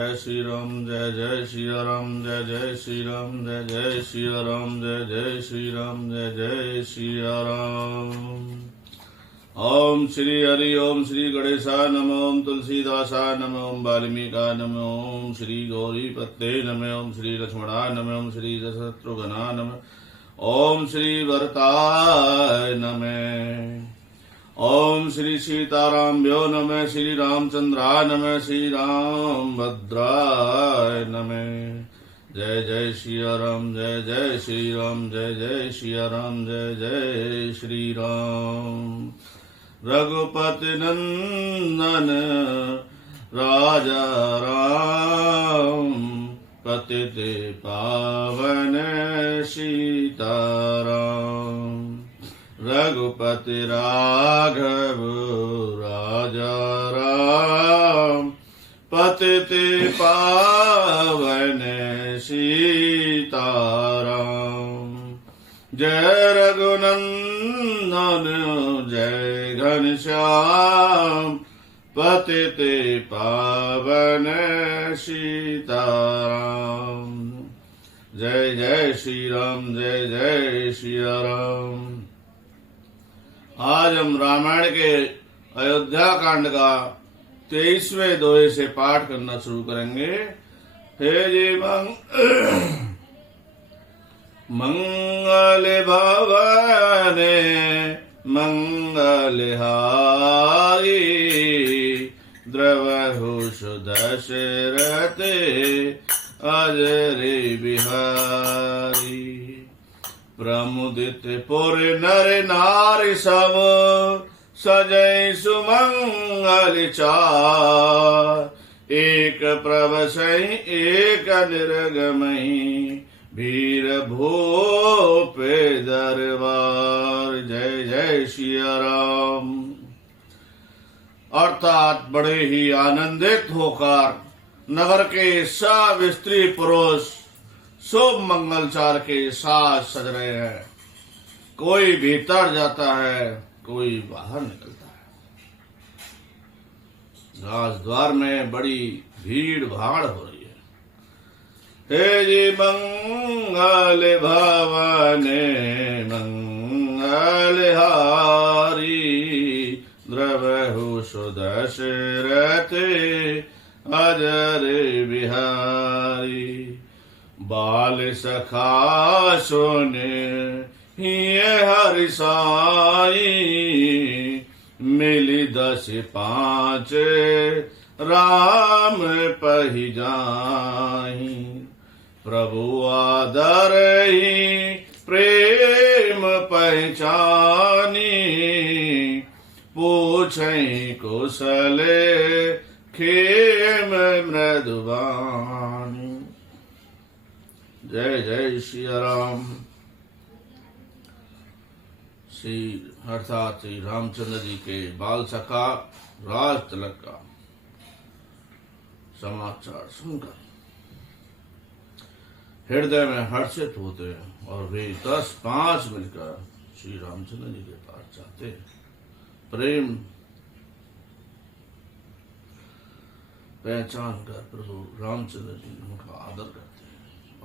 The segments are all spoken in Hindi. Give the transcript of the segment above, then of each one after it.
जय श्री राम जय जय श्री राम जय जय श्री राम जय जय श्री राम जय जय श्री राम जय जय श्री राम। ओम श्री हरि ओम श्री गणेशा नमः ओम तुलसीदासा नमः ओम वाल्मीका नमः ओम श्री गौरी पत्ते नमः ओम श्री लक्ष्मणा नमः ओम श्री शत्रुघ्ना नमः ओम श्री भरताय नमः ओम श्री सीताराम्यो नमः श्री रामचंद्राय नमः श्री राम भद्राय नमः। जय जय श्री राम जय जय श्री राम जय जय श्री राम जय जय श्री राम। रघुपति नंदन राजा राम पतित पावन सीताराम। रघुपति राघव राजा राम पतित पावन सीताराम। जय रघुनंदन जय घनश्याम पतित पावन सीताराम। जय जय श्री राम जय जय श्री राम। आज हम रामायण के अयोध्या कांड का 23वें दोहे से पाठ करना शुरू करेंगे। हे जी मंगल भवने मंगलहारी द्रवहुष दशरथ अजरे बिहारी। प्रमुदित पुर नर नारी सब सजय सुमंगल चार। एक प्रवसई एक निर्गमई वीर भूप दरबार। जय जय श्री राम। अर्थात बड़े ही आनंदित होकर नगर के सब स्त्री पुरुष शुभ मंगलचार के साथ सज रहे हैं। कोई भीतर जाता है कोई बाहर निकलता है। राजद्वार में बड़ी भीड़ भाड़ हो रही है। हे जी मंगल भवने मंगलहारी द्रवहुष दशरथ अजर बिहारी। बाल सखा सुने हिये हरि साई मिली 10-5 राम पहि जाहि। प्रभु आदर ही प्रेम पहचानी पूछई कुशले खेम मृदुबानी। जय जय श्री राम। श्री अर्थात श्री रामचंद्र जी के बाल सखा राज तिलक का समाचार सुनकर हृदय में हर्षित होते हैं और वे 10-5 मिलकर श्री रामचंद्र जी के पास जाते हैं। प्रेम पहचान कर प्रभु रामचंद्र जी उनका आदर करते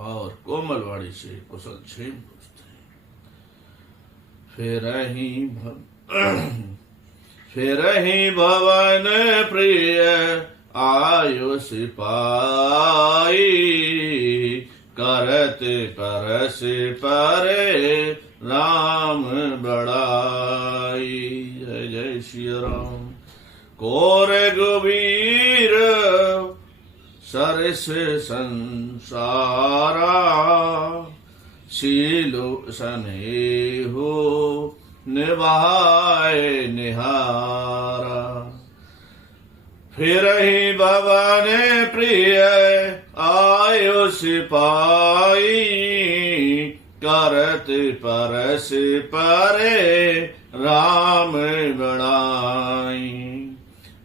और कोमलवाड़ी से कुशल क्षेम पूछते हैं। फिर ही भवन प्रिय आयु सिपाही करत परस परे राम बड़ाई। जय जय श्री राम। कोर गुबीर सरस संसारा शीलो स्नेहो निभाए निहारा। फिर ही भवन प्रिय आयु सिपाही करत परस परे राम बड़ाई।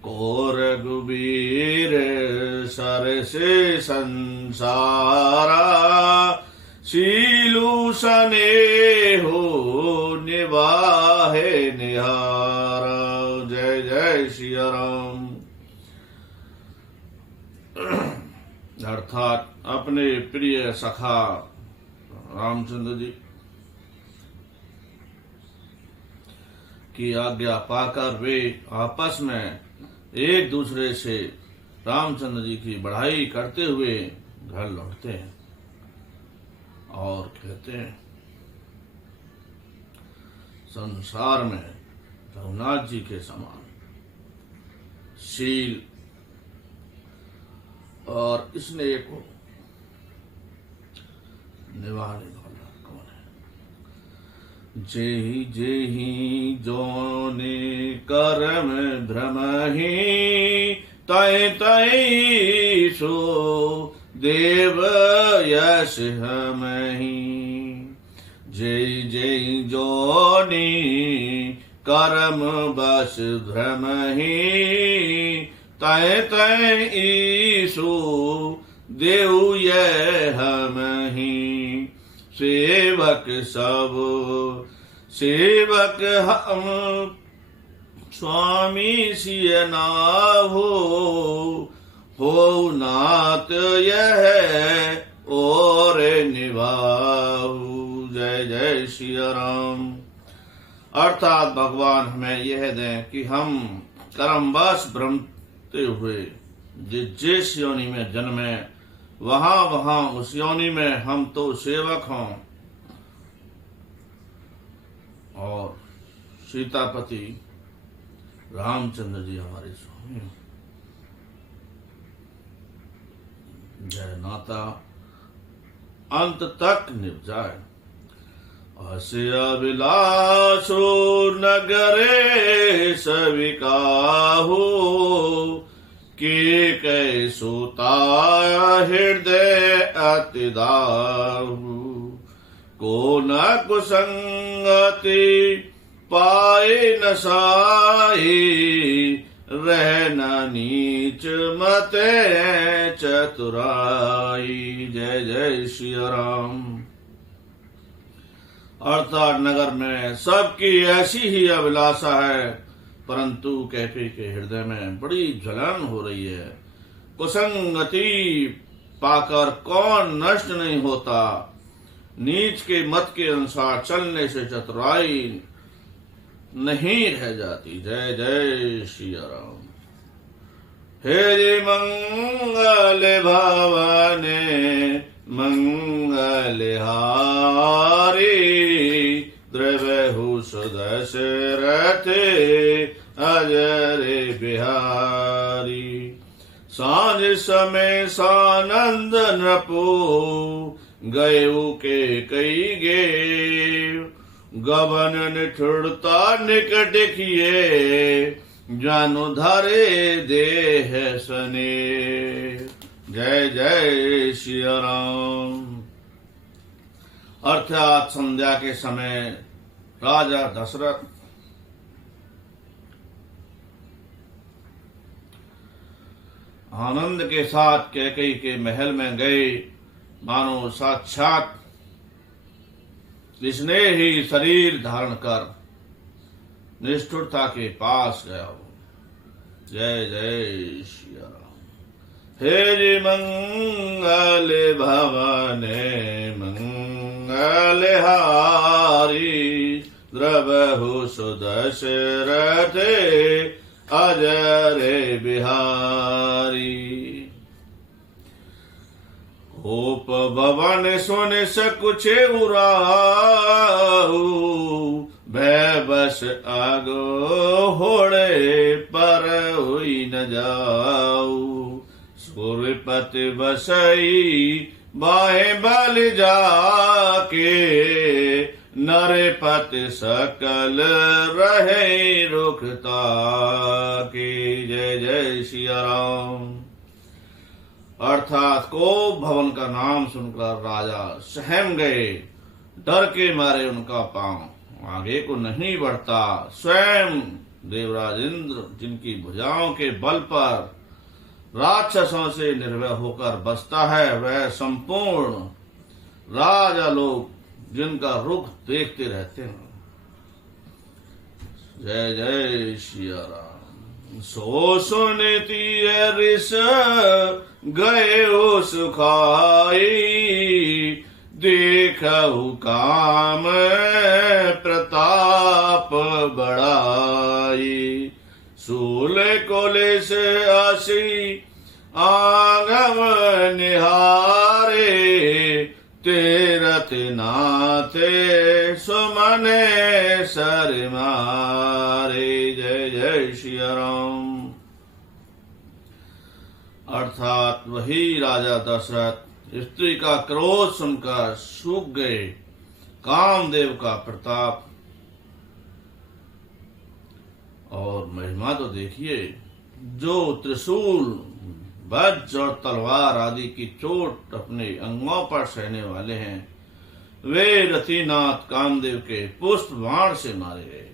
कोर गुबीर सरस संसारा शीलू स्नेहो निभाए निहारा। जय जय श्री राम। अर्थात अपने प्रिय सखा रामचंद्र जी की आज्ञा पाकर वे आपस में एक दूसरे से रामचंद्र जी की बढ़ाई करते हुए घर लौटते हैं और कहते हैं, संसार में रघुनाथ जी के समान शील और स्नेह को निभाने वाला कौन है। जेहि जेहि जोने कर्म भ्रमहि तय तय सो देव यश हमहि। जय जय जोनि कर्म बस भ्रमहि तय तय ईसु देव यह हमहि। सेवक सब सेवक हम स्वामी सिय नाभो हो नाथ यह और निभाऊ। जय जय श्री राम। अर्थात भगवान हमें यह दें कि हम कर्मवश भ्रमते हुए जिस योनि में जन्मे वहां उस योनि में हम तो सेवक हों और सीतापति रामचंद्र जी हमारे स्वामी। जय नाता अंत तक निभ जाए। अस्य अभिलाषो नगरे सविकाहु के कैसोता हृदय अतिदाहु। को न कुसंगति पाए न साई रहना नीच मते चतुराई। जय जय श्री राम। अर्थात नगर में सबकी ऐसी ही अभिलाषा है, परंतु कैकेयी के हृदय में बड़ी जलन हो रही है। कुसंगति पाकर कौन नष्ट नहीं होता। नीच के मत के अनुसार चलने से चतुराई नहीं रह जाती। जय जय श्री राम। हे मंगल भवने मंगल हारी द्रवहु सुदशरथ अजरे बिहारी। सांझ समय सानंद नृपो गयु के कई गे गबन निठुरता निकट किए जानु धरे देह सने। जय जय श्री राम। अर्थात संध्या के समय राजा दशरथ आनंद के साथ कैकेयी के महल में गए, मानो साक्षात जिसने ही शरीर धारण कर निष्ठुरता के पास गया हो। जय जय श्री राम। हे मंगल भवने मंगल हारी द्रवहु सुदशरथ अजरे बिहारी। होप भवन सुन सकुचे उराऊ भय बस आगो होड़े पर हुई न जाऊ। सूर्यपति बसई बाहे बल जाके नरपति सकल रहे रुखता की। जय जय श्री राम। अर्थात को भवन का नाम सुनकर राजा सहम गए। डर के मारे उनका पांव आगे को नहीं बढ़ता। स्वयं देवराज इंद्र जिनकी भुजाओं के बल पर राक्षसों से निर्भय होकर बसता है, वह संपूर्ण राजा लोग जिनका रुख देखते रहते हैं। जय जय श्री राम। सो सुनती ऋष गए सुखाई, देखहु काम प्रताप बढ़ाई। सूल कुलिस असी आगम निहारे, तीरथ नाथे सुमने सर मारे। जय जय श्री राम। अर्थात वही राजा दशरथ स्त्री का क्रोध सुनकर सूख गए। कामदेव का प्रताप और महिमा तो देखिए, जो त्रिशूल वज्र और तलवार आदि की चोट अपने अंगों पर सहने वाले हैं, वे रतिनाथ कामदेव के पुष्प बाण से मारे गए।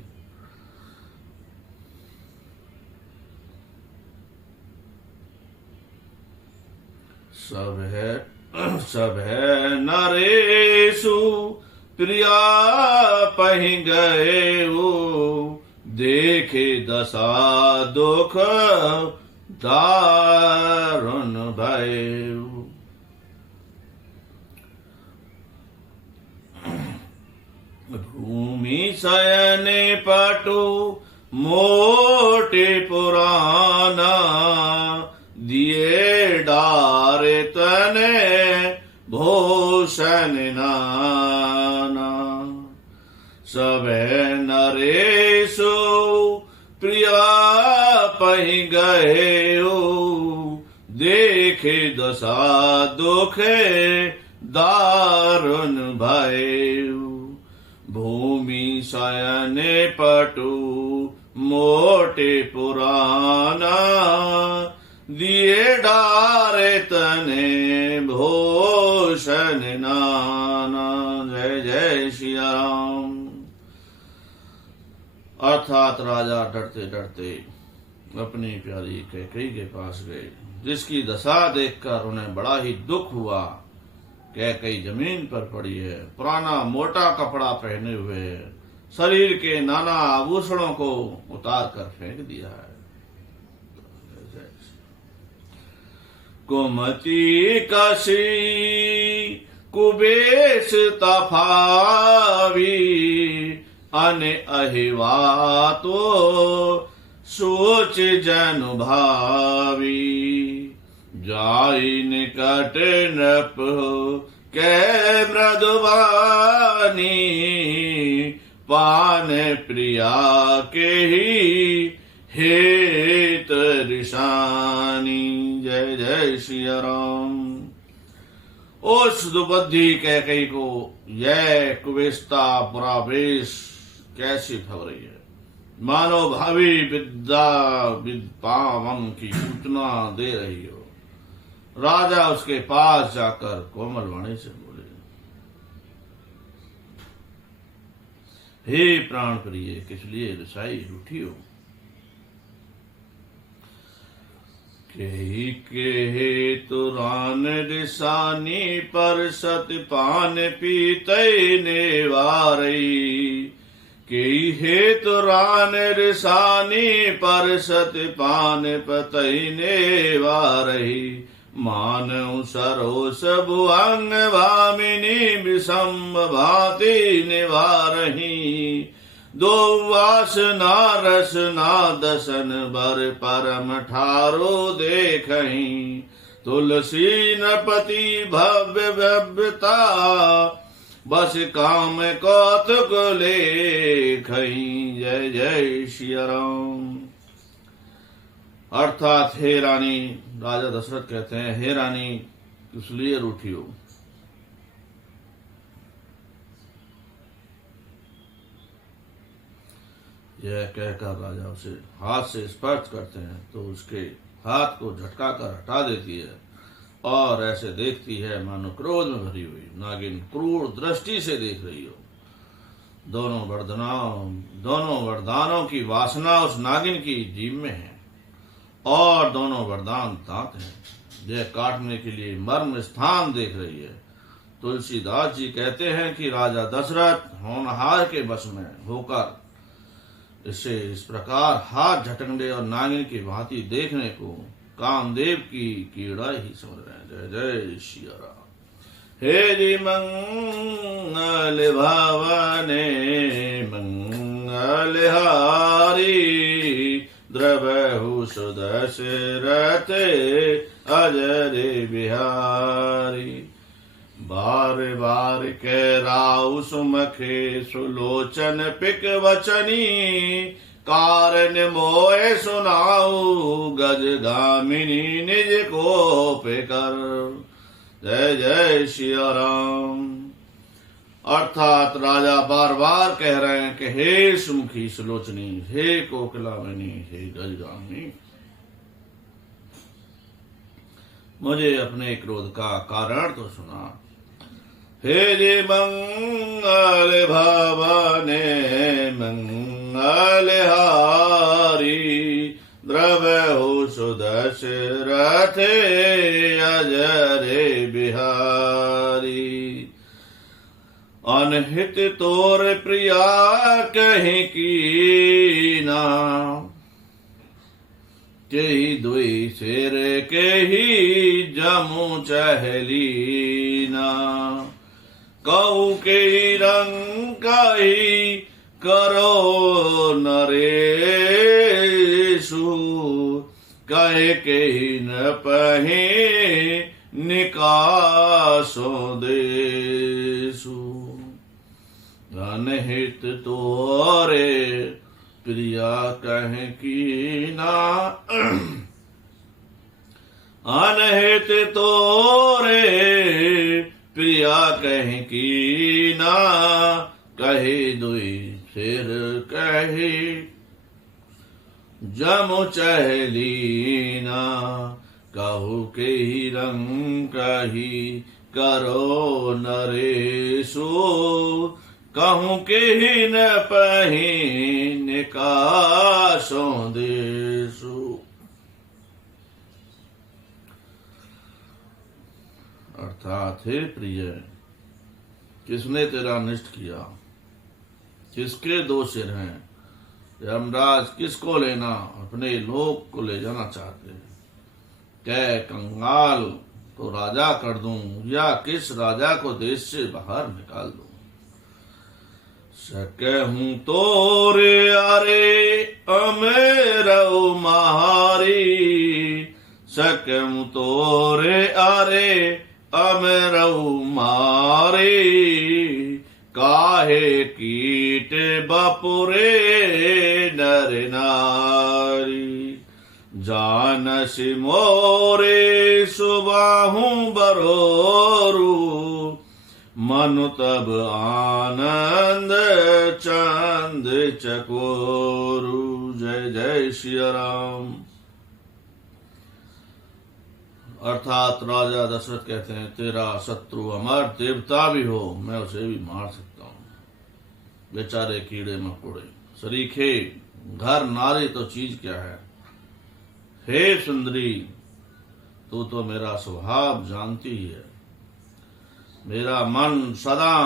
सब है नरेशु प्रिया पहि गए, देखे दशा दुख दारुण भयउ। भूमि शयने पटु मोटे पुराना, दिए डारे तने भूषण नाना। सबे नरेशु प्रिया पहि गए, देखे दशा दुखे दारुण भयउ। भूमि शयने पटु मोटे पुराना, दिए डारे तने भूषण नाना। जय जय श्री राम। अर्थात राजा डरते डरते अपनी प्यारी कैकेयी के पास गए, जिसकी दशा देखकर उन्हें बड़ा ही दुख हुआ। कैकेयी जमीन पर पड़ी है, पुराना मोटा कपड़ा पहने हुए है, शरीर के नाना आभूषणों को उतार कर फेंक दिया है। कुमति कसी कुबेश तफावी, अने अहिवा तो सोच जन भावी। जाई निकट नृप कै मृदुवानी, पान प्रिया के ही हेत ऋषानी। जय जय श्री राम। उस दुबुद्धि कैकेयी को यह कुबेशता बुरा वेश कैसी फल रही है, मानो भावी विद्या विद्पावन की सूचना दे रही हो। राजा उसके पास जाकर कोमल वाणी से बोले, हे प्राण प्रिय, किस लिए रिसाई रूठी हो? के तुरान रिसानी, पर सत पान पीते नेवारई। के तुरान रिसानी, पर सत पान पतई नेवारई। मानव सरोस भुअंग भामिनी, विषम भाति निवारही। दो वासना रसना दसन, बर परम ठारो देखहीं। तुलसी नृपति भव्य भव्यता, बस काम कौतुक लेखहीं। जय जय श्री राम। अर्थात हे रानी, राजा दशरथ कहते हैं, हे रानी, इसलिए रूठी हो? यह कहकर राजा उसे हाथ से स्पर्श करते हैं तो उसके हाथ को झटका कर हटा देती है और ऐसे देखती है मानो क्रोध में भरी हुई नागिन क्रूर दृष्टि से देख रही हो। दोनों वरदानों की वासना उस नागिन की जीभ में है और दोनों वरदान दांत हैं। यह काटने के लिए मर्म स्थान देख रही है। तुलसीदास जी कहते हैं कि राजा दशरथ होनहार के बस में होकर इसे इस प्रकार हाथ झटकने और नागिन की भांति देखने को कामदेव की कीड़ा ही समझ रहे हैं। जय जय श्री राम। हे जी मंगल भवने मंगल हारी द्रवहु सुदशरथ अजर बिहारी। बार बार कह राउ सुमखे सुलोचन पिक वचनी कारण मोह सुनाऊ गज गामिनी निज को कर। जय जय श्री राम। अर्थात राजा बार बार कह रहे हैं कि हे सुमुखी सुलोचनी, हे कोकिलामिनी, हे गजगामिनी, मुझे अपने क्रोध का कारण तो सुना। हे जी मंगल भवने मंगल हारी द्रवहु सुदशरथ अजर बिहारी। अनहित तोर प्रिया कहीं कीना केही दुई शेर केही जमू चहलीना। कहू के रंग कही करो नरेशु कहे के न पहे निकासो देशु। अनहित तोरे प्रिया कहे की ना अनहित तोरे प्रिया कहे की ना कहे दुई सिर कहे जमु चहलीना। कहू के ही रंग कही करो नरेशु कहूँ के ही न पही निकासो देशु। अर्थात हे प्रिय, किसने तेरा अनिष्ट किया, किसके दो सिर हैं। यमराज किसको लेना अपने लोक को ले जाना चाहते हैं। क्या कंगाल को राजा कर दूं या किस राजा को देश से बाहर निकाल दूं। सकहूं तोरे अरे अमेरऊ महारी सकहूं तोरे अरे अमेरऊ मारे। काहे कीट बपुरे नर नारी। जानस मोरे सुबाहू बरोरू मनु तब आनंद चंद चकोरू। जय जय श्री राम। अर्थात राजा दशरथ कहते हैं, तेरा शत्रु अमर देवता भी हो मैं उसे भी मार सकता हूं। बेचारे कीड़े मकोड़े सरीखे घर नारी तो चीज क्या है। हे सुंदरी, तू तो मेरा स्वभाव जानती ही है। मेरा मन सदा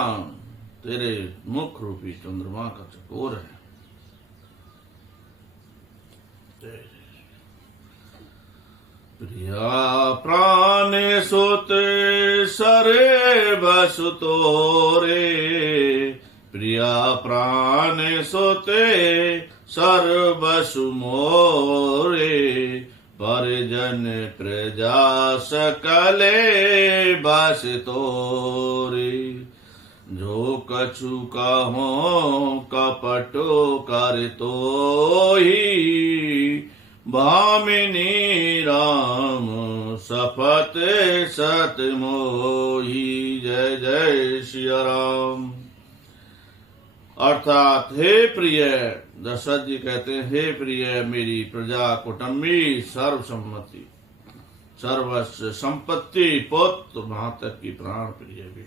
तेरे मुख रूपी चंद्रमा का चकोर है। प्रिया प्राण सोते सरे बसु तोरे। प्रिया प्राण सोते सर बसु मोरे। परिजन प्रजा सकले बस तोरे। जो कछु कहो कपटो कर तो ही। भामिनी राम सपत सत मोही। जय जय श्री राम। अर्थात हे प्रिय, दशरथ जी कहते हैं, हे प्रिय मेरी प्रजा कुटुंबी सर्वसम्मति सर्वस्व संपत्ति पुत्र वहां तक की प्राण प्रिय भी,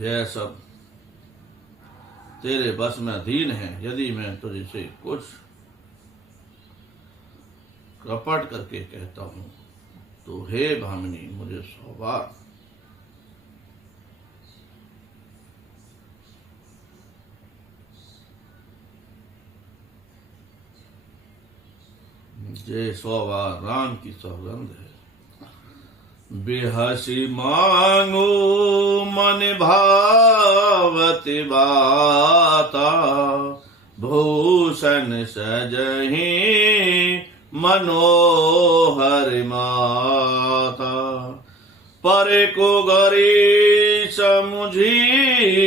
यह सब तेरे बस में अधीन है। यदि मैं तुझसे कुछ कपट करके कहता हूं तो हे भामिनी मुझे 100 बार जय 100 बार राम की सौगंध है। बिहसी मांगो मन भावति बाता, भूषण सजहि मनोहर माता। परे को गरी समुझी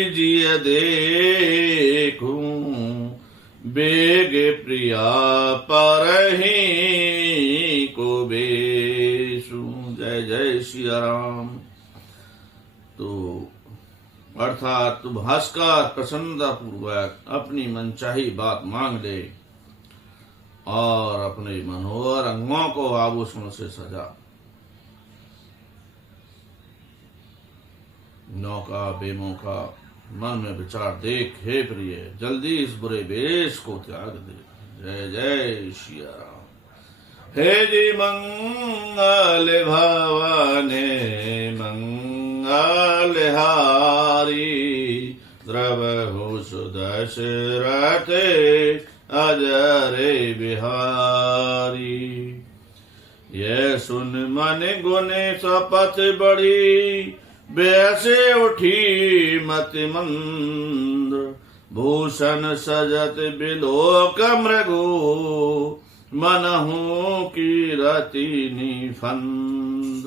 जिय देखूं, बेग प्रिया परहि को बेसु। जय जय श्री राम। तो अर्थात तू भास्कर प्रसन्नता पूर्वक अपनी मनचाही बात मांग ले और अपने मनोहर अंगों को आभूषणों से सजा। नौका बेमौका मन में विचार देख, हे प्रिय जल्दी इस बुरे वेश को त्याग दे। जय जय श्री राम। हे जी मंगल भवाने मंगल हारी, द्रवहु सुदशरथ अजरे बिहारी। ये सुन मन गुण सपथ बढ़ी, बैसे उठी मति मंद। भूषण सजत बिलोक मृगो, मनहु की रति निफंद।